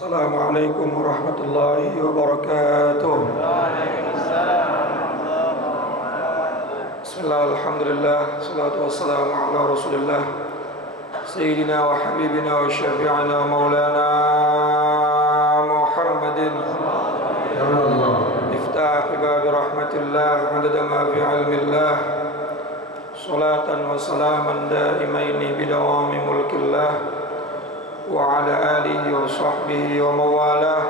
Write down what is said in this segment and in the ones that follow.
Assalamualaikum warahmatullahi wabarakatuh. Bismillah, alhamdulillah, salatu wassalamu ala rasulillah Sayyidina wa habibina wa syafi'ina wa maulana Muhammadin Iftah babi rahmatillah madada ma fi ilmillah Salatan wa salaman daimaini bidawami mulkillah wa ala alihi wa sahbihi wa mawalah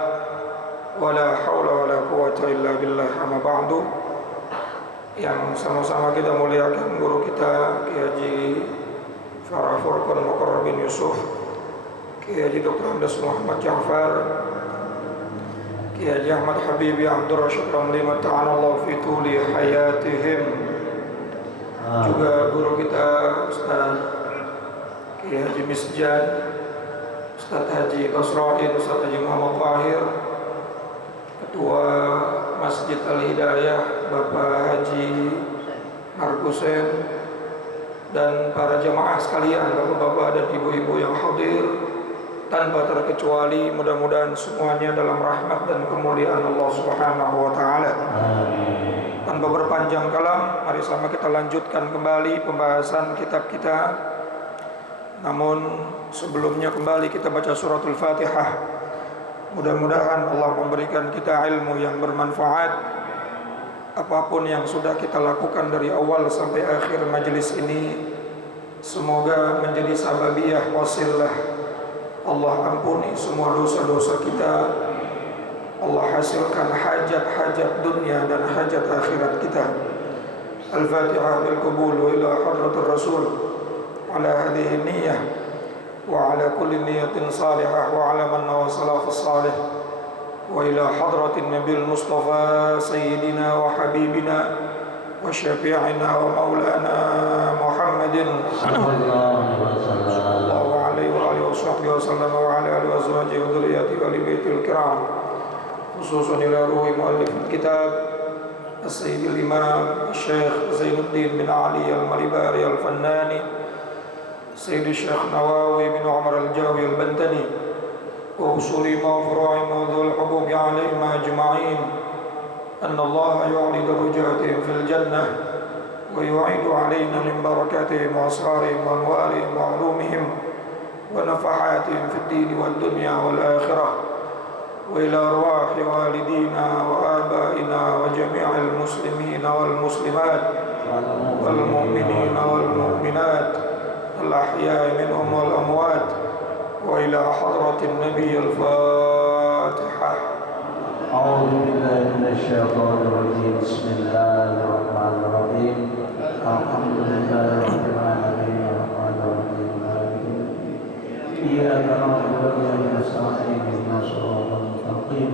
wa la hawla wa la quwata illa billah amma ba'du. Yang sama-sama kita muliakan guru kita Kiai Haji Farah Furqan Muqarrab bin Yusuf, Kiai Haji Dr. Andes Muhammad Ja'far, Kiai Haji Ahmad Habibi Abdur Rasyid Ramli mata'anallahu fi tuli hayatihim. Juga guru kita Ustaz Kiai Haji Misjan, Ustaz Haji Basrain, Ustaz Haji Muhammad Fahir, Ketua Masjid Al-Hidayah Bapak Haji Markusen, dan para jamaah sekalian, bapak-bapak dan ibu-ibu yang hadir tanpa terkecuali, mudah-mudahan semuanya dalam rahmat dan kemuliaan Allah Subhanahu wa taala. Tanpa berpanjang kalam, mari sama kita lanjutkan kembali pembahasan kitab kita. Namun sebelumnya kembali kita baca suratul Fatihah. Mudah-mudahan Allah memberikan kita ilmu yang bermanfaat. Apapun yang sudah kita lakukan dari awal sampai akhir majelis ini, semoga menjadi sababiyah wasilah. Allah ampuni semua dosa-dosa kita. Allah hasilkan hajat-hajat dunia dan hajat akhirat kita. Al-Fatihah bil qabul wa ila hadratir Rasul ala hadhihi niyyah wa ala kulli niyyatin salihah wa ala man wasalafus salih wa ila hadratin nabiyil mustafa sayyidina wa habibina wa syafi'ina wa maulana Muhammadin sallallahu alaihi wa alihi wasallam wa ala alihi wa azwajihi wa dhurriyyatihi wa ali baitil kiram, khususan ila ruhi muallif kitab As-Sayyidil Imam Syekh Zainuddin bin Ali Al-Malibari Al-Fannani سيد الشيخ نواوي بن عمر الجاوي البنتني وأصولهم وفروعهم وذو الحبوب عليهم أجمعين أن الله يعلي درجاتهم في الجنة ويعيد علينا من بركاتهم وأسرارهم وأنوارهم وعلومهم ونفحاتهم في الدين والدنيا والآخرة وإلى أرواح والدينا وآبائنا وجميع المسلمين والمسلمات والمؤمنين والمؤمنات الأحياء منهم والأموات وإلى حضرة النبي الفاتحة. أعوذ بالله من الشيطان الرجيم. بسم الله الرحمن الرحيم. الحمد لله رب العالمين الرحمن الرحيم مالك يوم الدين. إياك نعبد وإياك نستعين اهدنا الصراط المستقيم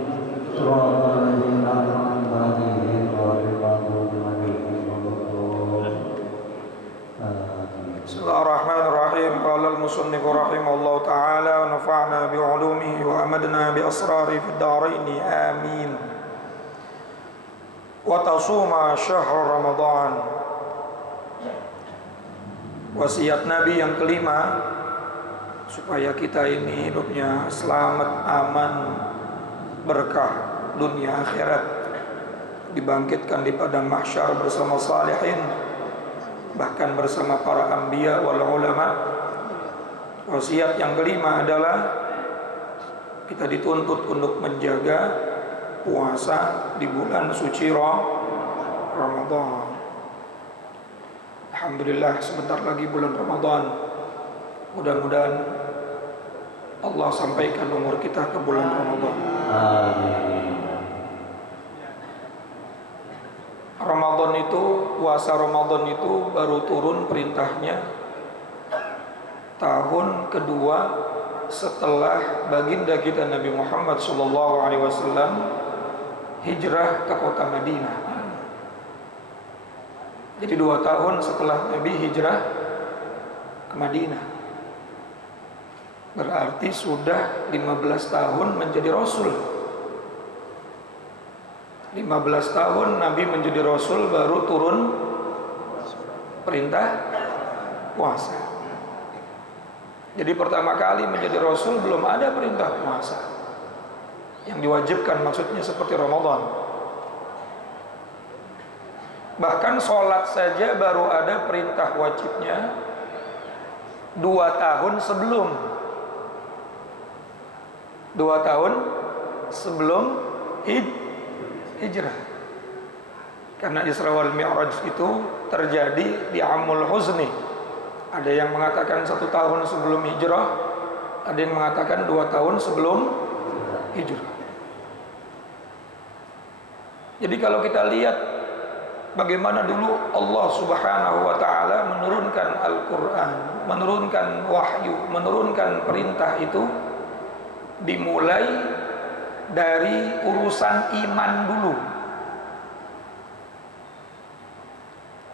صراط الذين أنعمت عليهم غير المغضوب عليهم ولا الضالين. Bismillahirrahmanirrahim. Qala al-musannif rahimahullahu ta'ala wa nafa'na bi'ulumihi wa amadna bi asrari fid dharaini amin. Wa tasuma syahr Ramadan. Wasiat Nabi yang kelima, supaya kita ini hidupnya selamat, aman, berkah dunia akhirat, dibangkitkan di padang mahsyar bersama salihin, bahkan bersama para anbiya wal ulama. Wasiat yang kelima adalah kita dituntut untuk menjaga puasa di bulan suci Ramadan. Alhamdulillah, sebentar lagi bulan Ramadan. Mudah-mudahan Allah sampaikan umur kita ke bulan Ramadan. Amin. Ramadan itu, puasa Ramadan itu baru turun perintahnya tahun kedua setelah baginda kita Nabi Muhammad SAW hijrah ke kota Madinah. Jadi 2 tahun setelah Nabi hijrah ke Madinah, berarti sudah 15 tahun menjadi Rasul. 15 tahun Nabi menjadi Rasul, baru turun perintah puasa. Jadi pertama kali menjadi Rasul belum ada perintah puasa. Yang diwajibkan maksudnya seperti Ramadan. Bahkan sholat saja baru ada perintah wajibnya 2 tahun sebelum 2 tahun sebelum hijrah. Karena Isra wal Mi'raj itu terjadi di Amul Huzni. Ada yang mengatakan 1 tahun sebelum hijrah, ada yang mengatakan 2 tahun sebelum hijrah. Jadi kalau kita lihat bagaimana dulu Allah Subhanahu wa taala menurunkan Al-Qur'an, menurunkan wahyu, menurunkan perintah itu dimulai dari urusan iman dulu.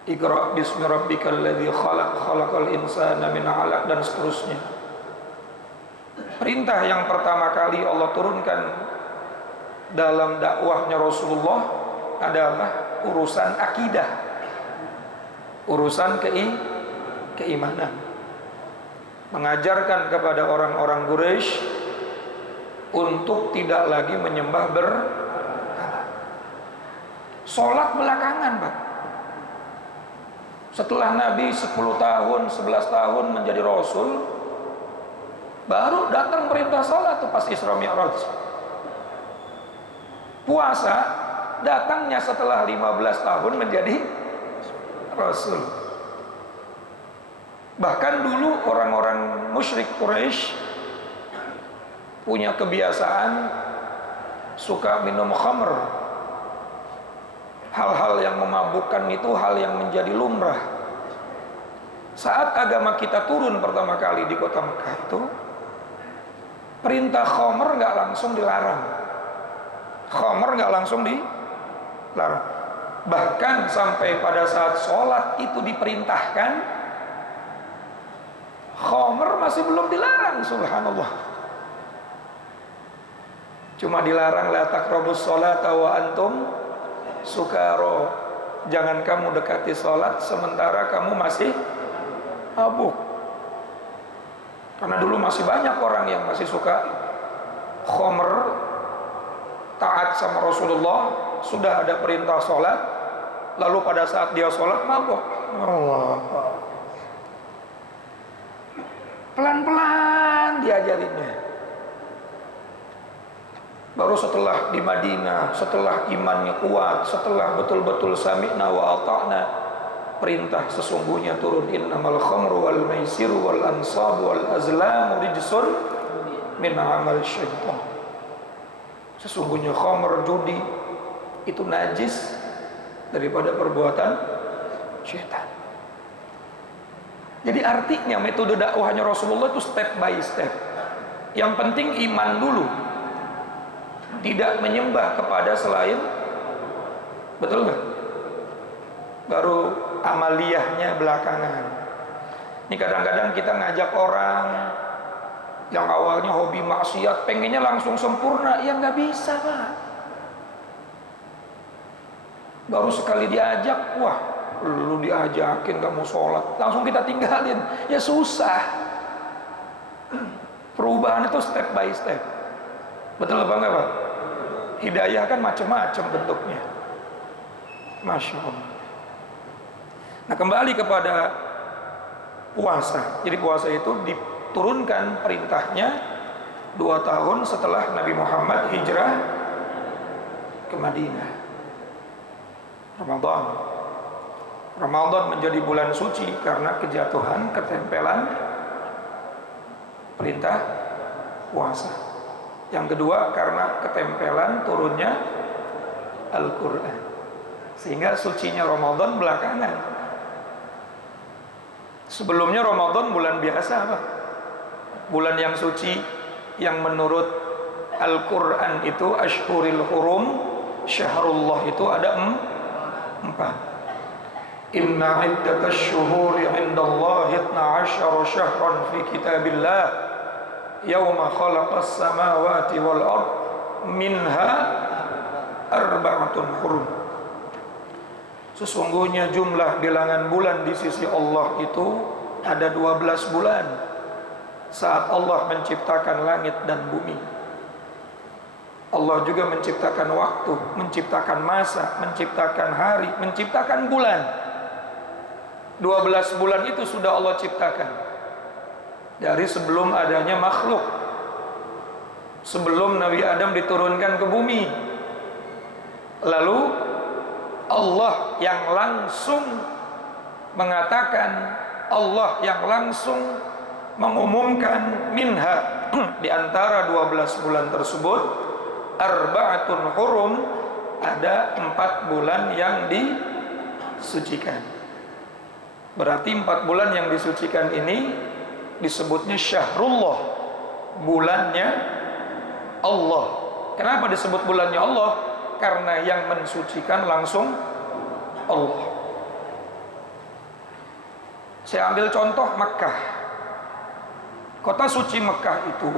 Iqra bismi rabbikal ladzi khalaq, khalaqal insana min 'alaq, dan seterusnya. Perintah yang pertama kali Allah turunkan dalam dakwahnya Rasulullah adalah urusan akidah, urusan keimanan. Mengajarkan kepada orang-orang Quraisy untuk tidak lagi menyembah berhala. Sholat belakangan, Pak. Setelah Nabi 10 tahun, 11 tahun menjadi Rasul, baru datang perintah sholat itu pas Isra Mi'raj. Puasa datangnya setelah 15 tahun menjadi Rasul. Bahkan dulu orang-orang musyrik Quraisy punya kebiasaan suka minum khamr. Hal-hal yang memabukkan itu hal yang menjadi lumrah. Saat agama kita turun pertama kali di kota Mekah itu, perintah khamr nggak langsung dilarang. Khamr nggak langsung dilarang. Bahkan sampai pada saat sholat itu diperintahkan, khamr masih belum dilarang, subhanallah. Cuma dilarang la taqrabus sholata wa antum sukaro. Jangan kamu dekati sholat sementara kamu masih mabuk. Karena dulu masih banyak orang yang masih suka khamr, taat sama Rasulullah, sudah ada perintah sholat, lalu pada saat dia sholat mabuk. Allah. Pelan-pelan diajarinnya. Baru setelah di Madinah, setelah imannya kuat, setelah betul-betul sami'na wa ata'na, perintah sesungguhnya turun, innamal khamru wal maisiru wal ansabu wal azlamu rijsun min amal syaitan. Sesungguhnya khamr, judi itu najis daripada perbuatan syaitan. Jadi artinya metode dakwahnya Rasulullah itu step by step. Yang penting iman dulu, tidak menyembah kepada selain, betul nggak? Baru amaliyahnya belakangan. Ini kadang-kadang kita ngajak orang yang awalnya hobi maksiat, pengennya langsung sempurna, ya nggak bisa, Pak. Baru sekali diajak, wah, lu diajakin nggak mau sholat, langsung kita tinggalin, ya susah. Perubahan itu step by step, betul apa enggak, Pak? Hidayah kan macam-macam bentuknya, Masya Allah. Nah, kembali kepada puasa. Jadi puasa itu diturunkan perintahnya 2 tahun setelah Nabi Muhammad hijrah ke Madinah. Ramadan menjadi bulan suci karena kejatuhan, ketempelan perintah puasa. Yang kedua karena ketempelan turunnya Al-Quran, sehingga sucinya Ramadan belakangan. Sebelumnya Ramadan bulan biasa, Pak. Bulan yang suci yang menurut Al-Quran itu Ashhuril Hurum, Syahrullah itu ada 4. Inna iddatash syuhuri indallahi 12 syahran fi kitabillah yauma khalaqas samawati wal ard minha arba'atun hurum. Sesungguhnya jumlah bilangan bulan di sisi Allah itu ada 12 bulan. Saat Allah menciptakan langit dan bumi, Allah juga menciptakan waktu, menciptakan masa, menciptakan hari, menciptakan bulan. 12 bulan itu sudah Allah ciptakan dari sebelum adanya makhluk, sebelum Nabi Adam diturunkan ke bumi. Lalu Allah yang langsung mengatakan, Allah yang langsung mengumumkan, minha, di antara 12 bulan tersebut arba'atun hurum, ada 4 bulan yang disucikan. Berarti 4 bulan yang disucikan ini disebutnya syahrullah, bulannya Allah. Kenapa disebut bulannya Allah? Karena yang mensucikan langsung Allah. Saya ambil contoh Makkah. Kota suci Makkah itu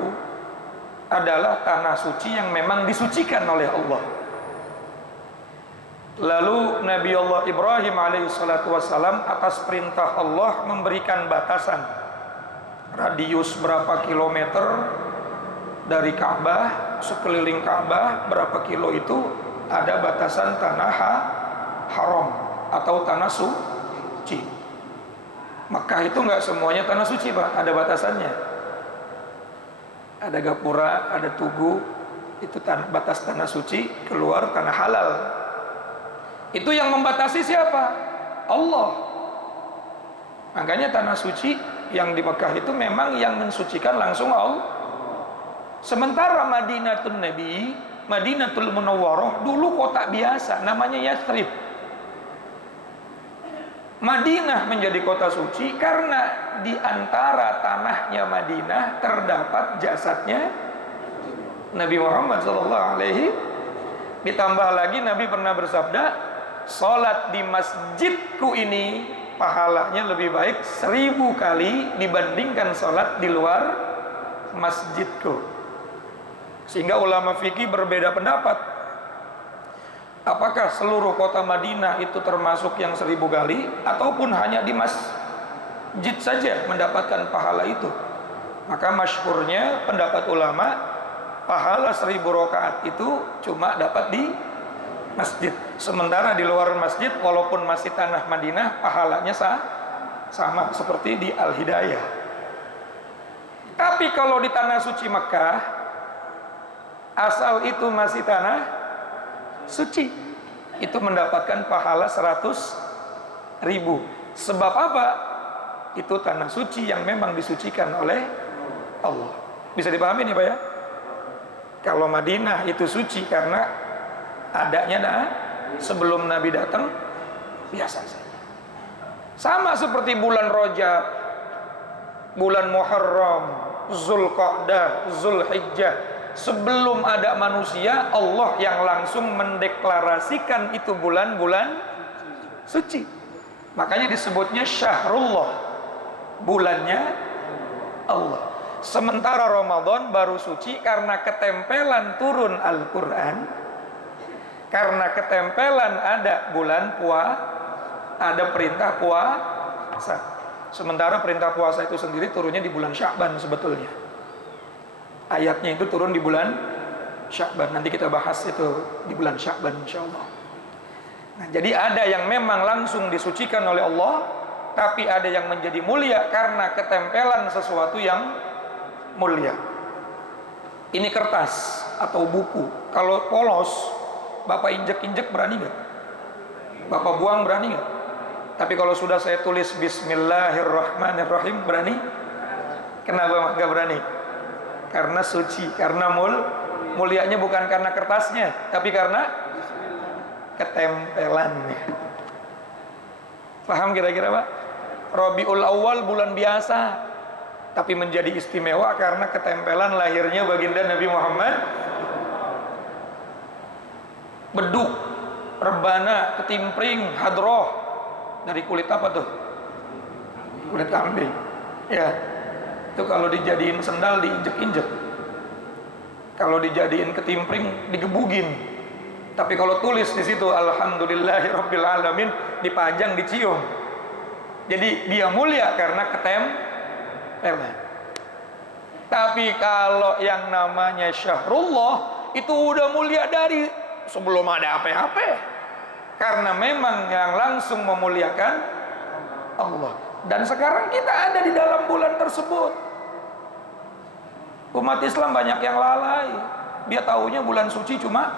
adalah tanah suci yang memang disucikan oleh Allah. Lalu Nabi Allah Ibrahim alaihissalatu wassalam atas perintah Allah memberikan batasan radius berapa kilometer dari Ka'bah, sekeliling Ka'bah berapa kilo itu ada batasan tanah haram atau tanah suci. Makkah itu nggak semuanya tanah suci, Pak, ada batasannya. Ada gapura, ada tugu, itu batas tanah suci, keluar tanah halal. Itu yang membatasi siapa? Allah. Makanya tanah suci yang di Mekah itu memang yang mensucikan langsung Allah. Sementara Madinatul Nabi, Madinatul Munawwarah dulu kota biasa, namanya Yathrib. Madinah menjadi kota suci karena di antara tanahnya Madinah terdapat jasadnya Nabi Muhammad SAW. Ditambah lagi Nabi pernah bersabda, sholat di masjidku ini pahalanya lebih baik 1000 kali dibandingkan sholat di luar masjidku. Sehingga ulama fikih berbeda pendapat. Apakah seluruh kota Madinah itu termasuk yang 1000 kali, ataupun hanya di masjid saja mendapatkan pahala itu? Maka masyhurnya pendapat ulama, pahala 1000 rakaat itu cuma dapat di masjid. Sementara di luar masjid, walaupun masih tanah Madinah, pahalanya sama seperti di Al-Hidayah. Tapi kalau di tanah suci Mekah, asal itu masih tanah suci, itu mendapatkan pahala 100.000. Sebab apa? Itu tanah suci yang memang disucikan oleh Allah. Bisa dipahami nih Pak ya? Kalau Madinah itu suci karena adanya sebelum Nabi datang, biasa saja. Sama seperti bulan Rajab, bulan Muharram, Zulqa'dah, Zulhijjah. Sebelum ada manusia, Allah yang langsung mendeklarasikan itu bulan-bulan suci. Makanya disebutnya syahrullah, bulannya Allah. Sementara Ramadan baru suci karena ketempelan turun Al-Quran, karena ketempelan ada bulan ada perintah puasa. Sementara perintah puasa itu sendiri turunnya di bulan Sya'ban sebetulnya. Ayatnya itu turun di bulan Sya'ban. Nanti kita bahas itu di bulan Sya'ban insyaallah. Nah, jadi ada yang memang langsung disucikan oleh Allah, tapi ada yang menjadi mulia karena ketempelan sesuatu yang mulia. Ini kertas atau buku. Kalau polos, Bapak injek-injek berani nggak? Bapak buang berani nggak? Tapi kalau sudah saya tulis Bismillahirrahmanirrahim, berani? Kenapa nggak berani? Karena suci, karena mulianya bukan karena kertasnya, tapi karena ketempelannya. Paham kira-kira Pak? Rabiul Awal bulan biasa, tapi menjadi istimewa karena ketempelan lahirnya baginda Nabi Muhammad. Beduk, rebana, ketimpring, hadroh, dari kulit apa tuh? Kulit kambing. Ya. Itu kalau dijadiin sendal diinjek-injek, kalau dijadiin ketimpring digebugin. Tapi kalau tulis di situ Alhamdulillahirabbil alamin, dipajang, dicium. Jadi dia mulia karena ketempelan. Tapi kalau yang namanya syahrullah, itu udah mulia dari sebelum ada apa-apa. Karena memang yang langsung memuliakan Allah. Dan sekarang kita ada di dalam bulan tersebut. Umat Islam banyak yang lalai. Dia taunya bulan suci cuma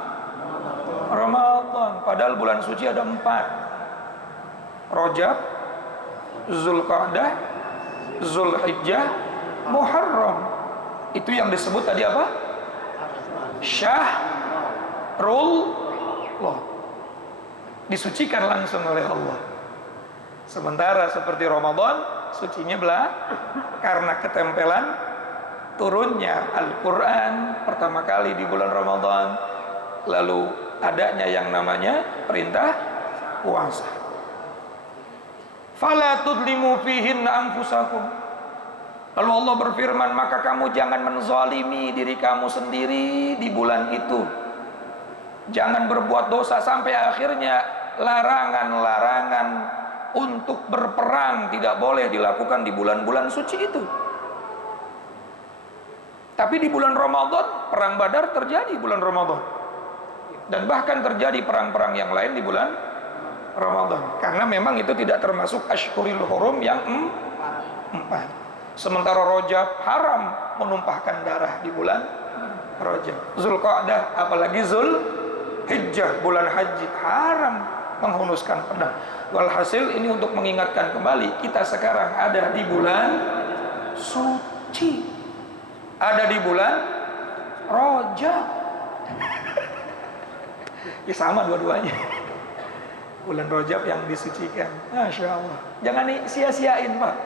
Ramadan. Padahal bulan suci ada 4. Rajab, Zulqa'dah, Zulhijjah, Muharram. Itu yang disebut tadi apa? Syahrullah. Disucikan langsung oleh Allah. Sementara seperti Ramadan, sucinya karena ketempelan turunnya Al-Quran pertama kali di bulan Ramadan, lalu adanya yang namanya perintah puasa. Fala tudlimu fihinna anfusakum. Lalu Allah berfirman, maka kamu jangan menzalimi diri kamu sendiri di bulan itu. Jangan berbuat dosa sampai akhirnya larangan-larangan untuk berperang tidak boleh dilakukan di bulan-bulan suci itu. Tapi di bulan Ramadan, perang Badar terjadi bulan Ramadan. Dan bahkan terjadi perang-perang yang lain di bulan Ramadan. Karena memang itu tidak termasuk Ashhurul Hurum yang 4. Sementara Rajab haram menumpahkan darah di bulan Rajab. Zulqa'dah apalagi Zulhijjah bulan haji haram menghunuskan pedang. Walhasil ini untuk mengingatkan kembali, kita sekarang ada di bulan suci. Ada di bulan Rajab. Ya sama dua-duanya. Bulan Rajab yang disucikan. Masya Allah. Jangan sia-siain Pak.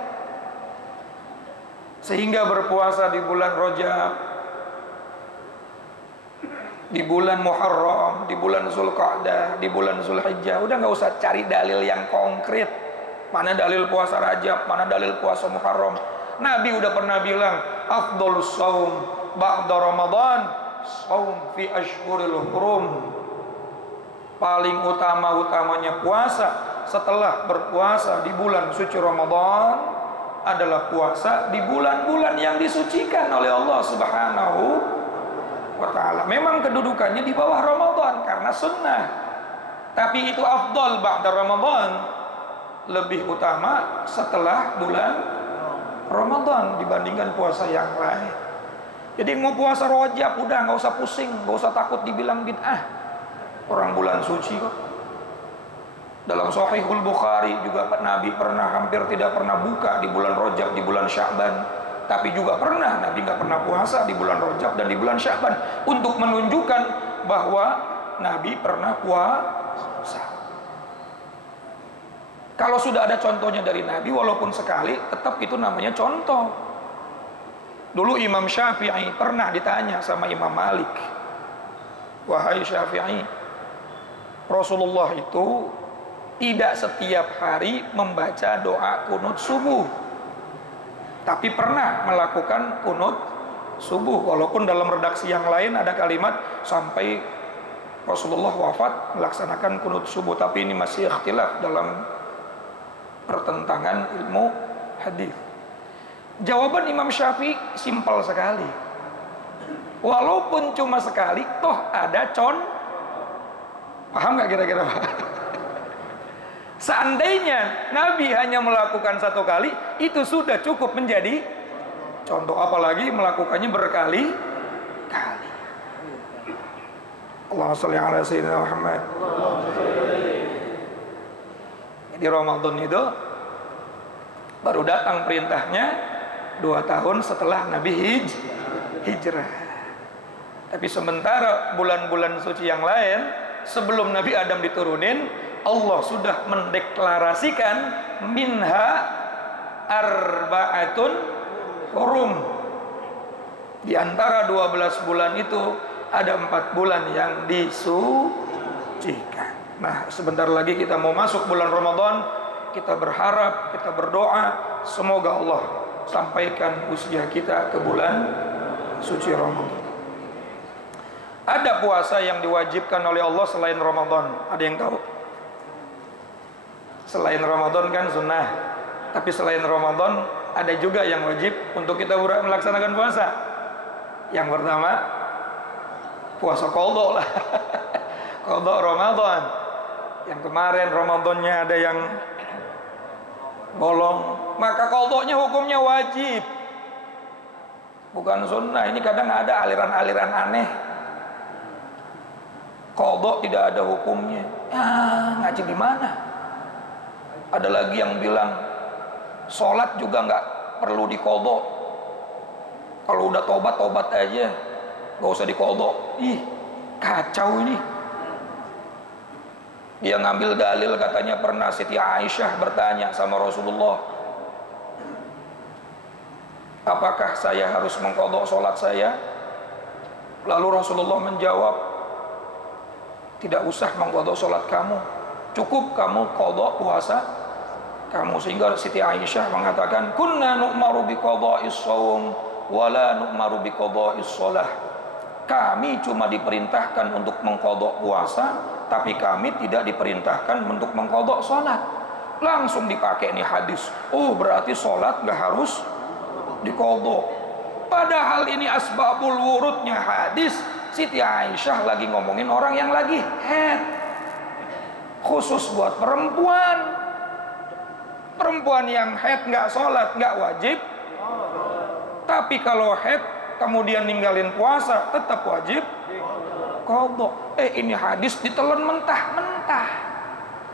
Sehingga berpuasa di bulan Rajab, di bulan Muharram, di bulan Zulqa'dah, di bulan Zulhijjah, udah nggak usah cari dalil yang konkret. Mana dalil puasa Rajab, mana dalil puasa Muharram. Nabi udah pernah bilang, afdhalus shaum ba'da Ramadan shaum fi ashhuril hurum. Paling utama-utamanya puasa setelah berpuasa di bulan suci Ramadan adalah puasa di bulan-bulan yang disucikan oleh Allah Subhanahu wa ta'ala. Memang kedudukannya di bawah Ramadan karena sunnah, tapi itu afdal ba'da Ramadan, lebih utama setelah bulan Ramadan dibandingkan puasa yang lain. Jadi mau puasa Rajab udah nggak usah pusing, nggak usah takut dibilang bid'ah. Orang bulan suci kok. Dalam Sahihul Bukhari juga Nabi hampir tidak pernah buka di bulan Rajab, di bulan Sya'ban. Tapi juga pernah Nabi nggak pernah puasa di bulan Rajab dan di bulan Sya'ban, untuk menunjukkan bahwa Nabi pernah puasa. Kalau sudah ada contohnya dari Nabi walaupun sekali, tetap itu namanya contoh. Dulu Imam Syafi'i pernah ditanya sama Imam Malik, wahai Syafi'i, Rasulullah itu tidak setiap hari membaca doa kunut subuh, tapi pernah melakukan kunut subuh. Walaupun dalam redaksi yang lain ada kalimat sampai Rasulullah wafat melaksanakan kunut subuh, tapi ini masih ikhtilaf dalam pertentangan ilmu hadis. Jawaban Imam Syafi'i simpel sekali. Walaupun cuma sekali, toh ada paham nggak kira-kira Pak? Seandainya Nabi hanya melakukan satu kali, itu sudah cukup menjadi contoh, apalagi melakukannya berkali-kali. Allahumma sholli ala sayyidina Muhammad. Di Ramadan itu baru datang perintahnya 2 tahun setelah Nabi hijrah. Tapi sementara bulan-bulan suci yang lain sebelum Nabi Adam diturunin, Allah sudah mendeklarasikan minha arba'atun hurum. Di antara 12 bulan itu ada 4 bulan yang disucikan. Nah, sebentar lagi kita mau masuk bulan Ramadan. Kita berharap, kita berdoa, semoga Allah sampaikan usia kita ke bulan suci Ramadan. Ada puasa yang diwajibkan oleh Allah selain Ramadan. Ada yang tahu? Selain Ramadan kan sunnah, tapi selain Ramadan ada juga yang wajib untuk kita melaksanakan puasa. Yang pertama puasa qadha lah. Qadha Ramadan. Yang kemarin Ramadannya ada yang bolong, maka qadhanya hukumnya wajib, bukan sunnah. Ini kadang ada aliran-aliran aneh, qadha tidak ada hukumnya. Ngaji di mana? Ada lagi yang bilang sholat juga nggak perlu diqadha, kalau udah tobat aja, nggak usah diqadha. Ih, kacau ini. Dia ngambil dalil, katanya pernah Siti Aisyah bertanya sama Rasulullah, apakah saya harus mengqadha sholat saya? Lalu Rasulullah menjawab, tidak usah mengqadha sholat kamu, cukup kamu qadha puasa kamu. Sehingga Siti Aisyah mengatakan, kunna nu'maru biqadha'is shaum wala nu'maru biqadha'is shalah. Kami cuma diperintahkan untuk mengqadha puasa, tapi kami tidak diperintahkan untuk mengqadha sholat. Langsung dipakai nih hadis. Oh, berarti sholat gak harus diqadha. Padahal ini asbabul wurudnya hadis. Siti Aisyah lagi ngomongin orang yang lagi haid, khusus buat perempuan. Perempuan yang haid gak sholat gak wajib, tapi kalau haid kemudian ninggalin puasa tetap wajib qadha. Ini hadis ditelan mentah-mentah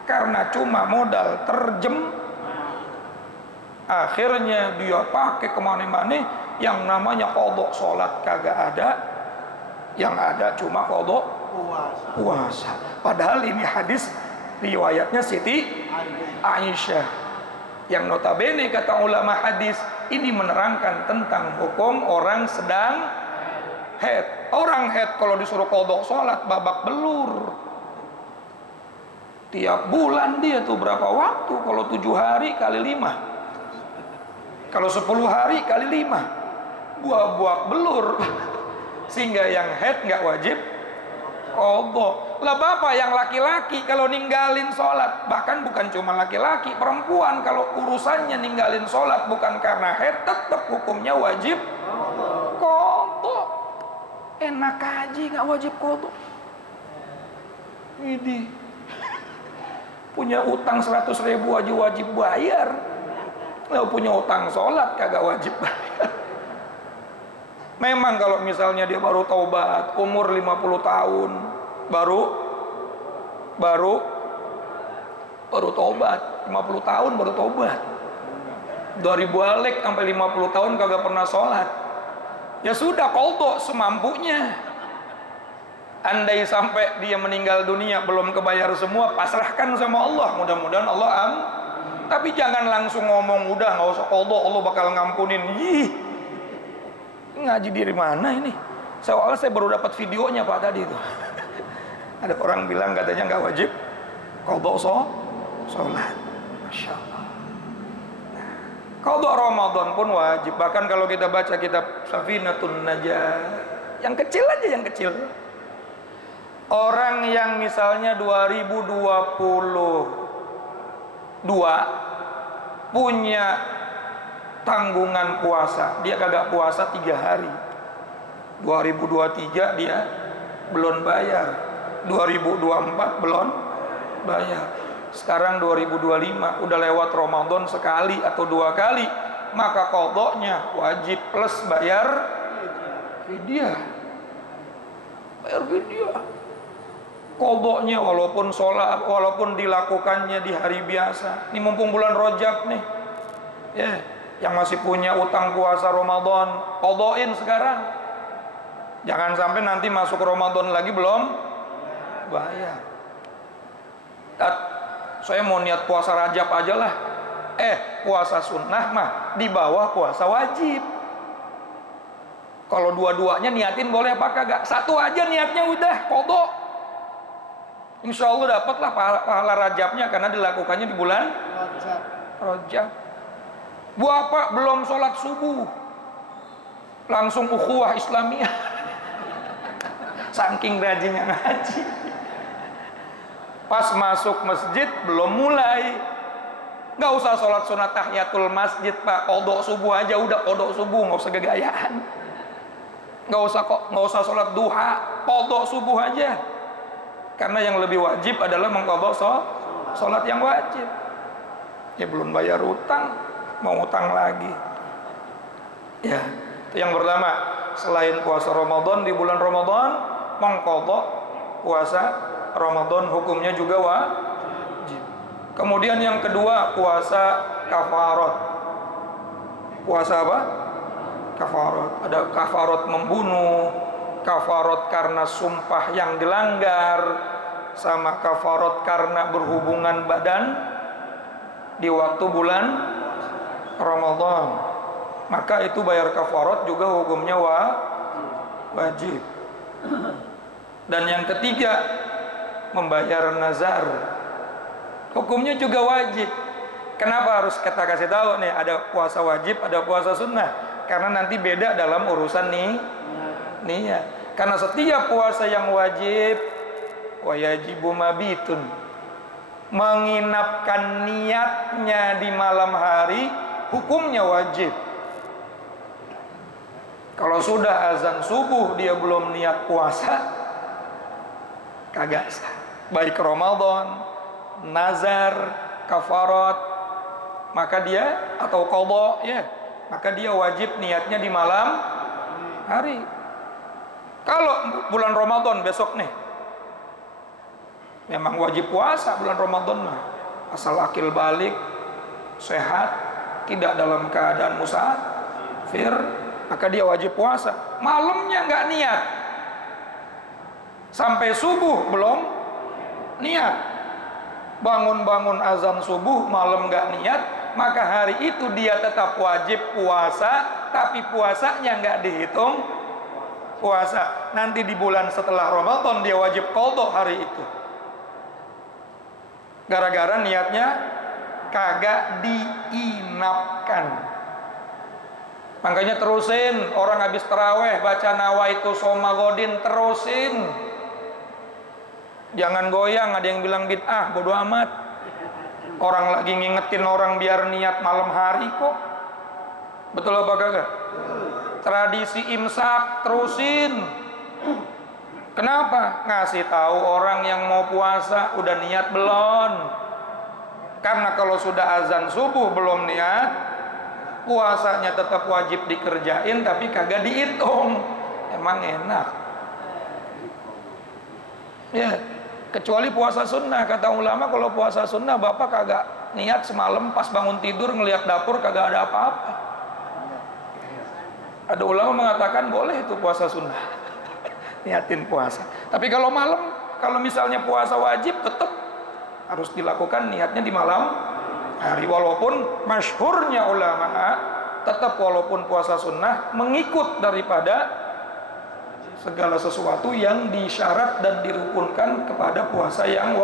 karena cuma modal terjem, akhirnya dia pakai kemana-mana. Yang namanya qadha sholat kagak ada, yang ada cuma qadha puasa. Padahal ini hadis riwayatnya Siti Aisyah, yang notabene kata ulama hadis ini menerangkan tentang hukum orang sedang haid. Orang haid kalau disuruh qadha sholat babak belur. Tiap bulan dia tuh berapa waktu? Kalau 7 hari kali 5, kalau 10 hari kali 5, buak belur. Sehingga yang haid nggak wajib qadha. Lah bapak yang laki-laki kalau ninggalin sholat, bahkan bukan cuma laki-laki, perempuan kalau urusannya ninggalin sholat bukan karena haid, tetap hukumnya wajib qadha. Enak aja nggak wajib qadha. Ini punya utang 100.000 aja wajib bayar. Kalau punya utang sholat kagak wajib bayar. Memang kalau misalnya dia baru taubat umur 50 tahun, baru taubat 50 tahun baru taubat. Dari balik sampai 50 tahun kagak pernah sholat, ya sudah qadha semampunya. Andai sampai dia meninggal dunia belum kebayar semua, pasrahkan sama Allah, mudah-mudahan Allah tapi jangan langsung ngomong udah nggak usah qadha, Allah bakal ngampunin. Ngaji dari mana ini? Soalnya saya baru dapat videonya Pak tadi itu. Ada orang bilang katanya nggak wajib qadha sholat. Masya Allah. Qadha Ramadan pun wajib. Bahkan kalau kita baca kitab Safinatun Najah, yang kecil aja, yang kecil. Orang yang misalnya 2022 punya tanggungan puasa, dia kagak puasa 3 hari. 2023 dia belum bayar. 2024 belum bayar. Sekarang 2025 udah lewat Ramadan sekali atau 2 kali, maka qadhanya wajib plus bayar fidyah. Bayar fidyah. Qadhanya walaupun sholat, walaupun dilakukannya di hari biasa. Ini mumpung bulan Rajab nih, yang masih punya utang puasa Ramadan, qadhain sekarang. Jangan sampai nanti masuk Ramadan lagi belum bayar. Saya mau niat puasa Rajab aja lah. Puasa sunnah mah di bawah puasa wajib. Kalau dua-duanya niatin boleh apa kagak? Satu aja niatnya udah qadha. Insya Allah dapatlah pahala Rajabnya karena dilakukannya di bulan Rajab. Bapak belum sholat subuh, langsung ukhuwah Islamiyah. Saking rajinnya ngaji. Pas masuk masjid belum mulai, nggak usah sholat sunat tahiyatul masjid Pak, qadha subuh aja udah, qadha subuh, nggak usah gagayaan. Nggak usah sholat duha, qadha subuh aja. Karena yang lebih wajib adalah mengqadha sholat yang wajib. Ya belum bayar utang, mau utang lagi. Ya, itu yang pertama. Selain puasa Ramadan di bulan Ramadan, mengqadha puasa Ramadan hukumnya juga wajib. Kemudian yang kedua, puasa kafarat. Puasa apa? Kafarat. Ada kafarat membunuh, kafarat karena sumpah yang dilanggar, sama kafarat karena berhubungan badan di waktu bulan Ramadan. Maka itu bayar kafarat juga hukumnya wajib. Dan yang ketiga, membayar nazar. Hukumnya juga wajib. Kenapa harus kita kasih tahu nih, ada puasa wajib, ada puasa sunnah? Karena nanti beda dalam urusan niat. Karena setiap puasa yang wajib, wajibu mabitun, menginapkan niatnya di malam hari, hukumnya wajib. Kalau sudah azan subuh dia belum niat puasa, kagak sah. Baik Ramadan, nazar, kafarat, maka dia atau qadha ya, maka dia wajib niatnya di malam hari. Kalau bulan Ramadan besok nih, memang wajib puasa bulan Ramadan mah, asal akil balik, sehat, tidak dalam keadaan musafir, maka dia wajib puasa. Malamnya nggak niat, sampai subuh belum niat, bangun-bangun azan subuh malam nggak niat, maka hari itu dia tetap wajib puasa, tapi puasanya nggak dihitung puasa. Nanti di bulan setelah Ramadan dia wajib qadha hari itu, gara-gara niatnya kagak diinapkan. Makanya terusin, orang habis taraweh baca nawaitu shoma godin, terusin. Jangan goyang, ada yang bilang bid'ah, bodo amat. Orang lagi ngingetin orang biar niat malam hari kok. Betul apa kagak? Tradisi imsak terusin. Kenapa? Ngasih tahu orang yang mau puasa udah niat belum? Karena kalau sudah azan subuh belum niat, puasanya tetap wajib dikerjain tapi kagak dihitung. Emang enak. Ya, kecuali puasa sunnah. Kata ulama kalau puasa sunnah bapak kagak niat semalam pas bangun tidur ngelihat dapur kagak ada apa-apa. Ada ulama mengatakan boleh itu puasa sunnah. Niatin puasa. Tapi kalau malam, kalau misalnya puasa wajib tetap harus dilakukan niatnya di malam hari. Walaupun masyhurnya ulama tetap walaupun puasa sunnah mengikut daripada segala sesuatu yang disyarat dan dirukunkan kepada puasa yang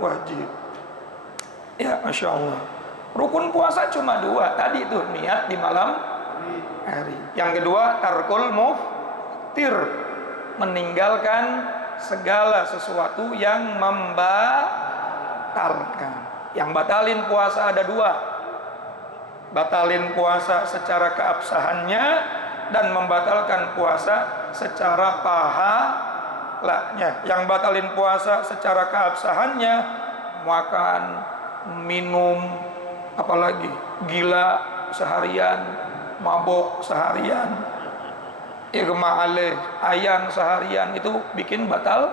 wajib. Ya, Masya Allah. Rukun puasa cuma dua tadi tuh, niat di malam hari. Yang kedua tarkul muftir, meninggalkan segala sesuatu yang membatalkan. Yang batalin puasa ada dua, batalin puasa secara keabsahannya dan membatalkan puasa secara pahalanya. Yang batalin puasa secara keabsahannya makan, minum, apalagi gila seharian, mabok seharian, irma aleh, ayang seharian, itu bikin batal.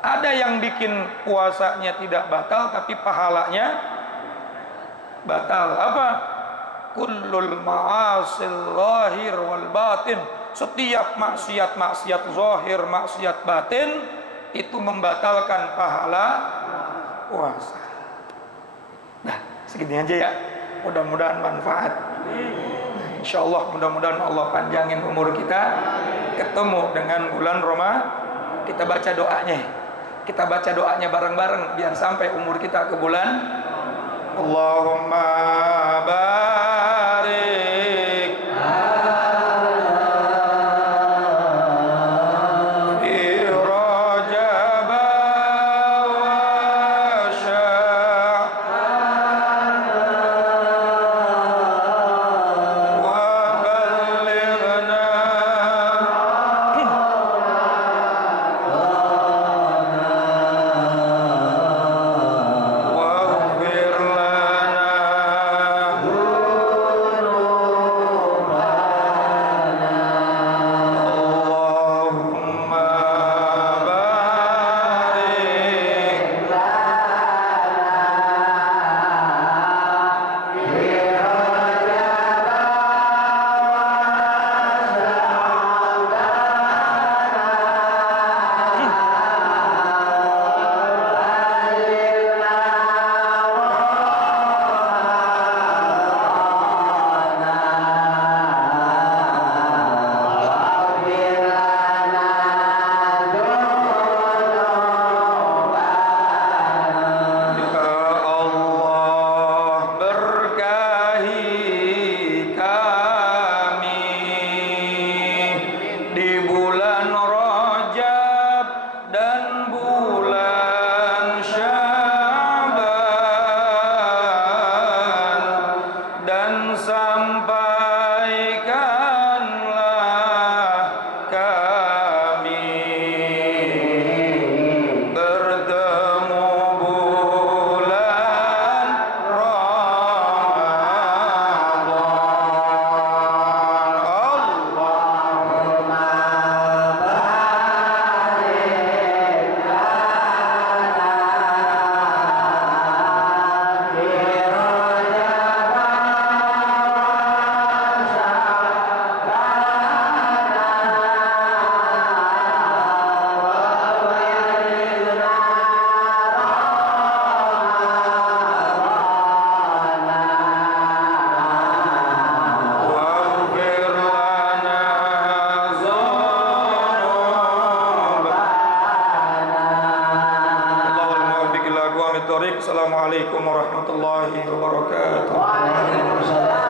Ada yang bikin puasanya tidak batal tapi pahalanya batal. Apa? Kullul ma'asil zahir wal batin, setiap maksiat-maksiat zahir, maksiat batin itu membatalkan pahala puasa. Nah, segini aja ya. Mudah-mudahan manfaat. Insya Allah mudah-mudahan Allah panjangin umur kita, ketemu dengan bulan Ramadan. Kita baca doanya, kita baca doanya bareng-bareng biar sampai umur kita ke bulan. Allahumma barik fi Rajab wa Sya'ban wa ballighna Assalamualaikum warahmatullahi wabarakatuh.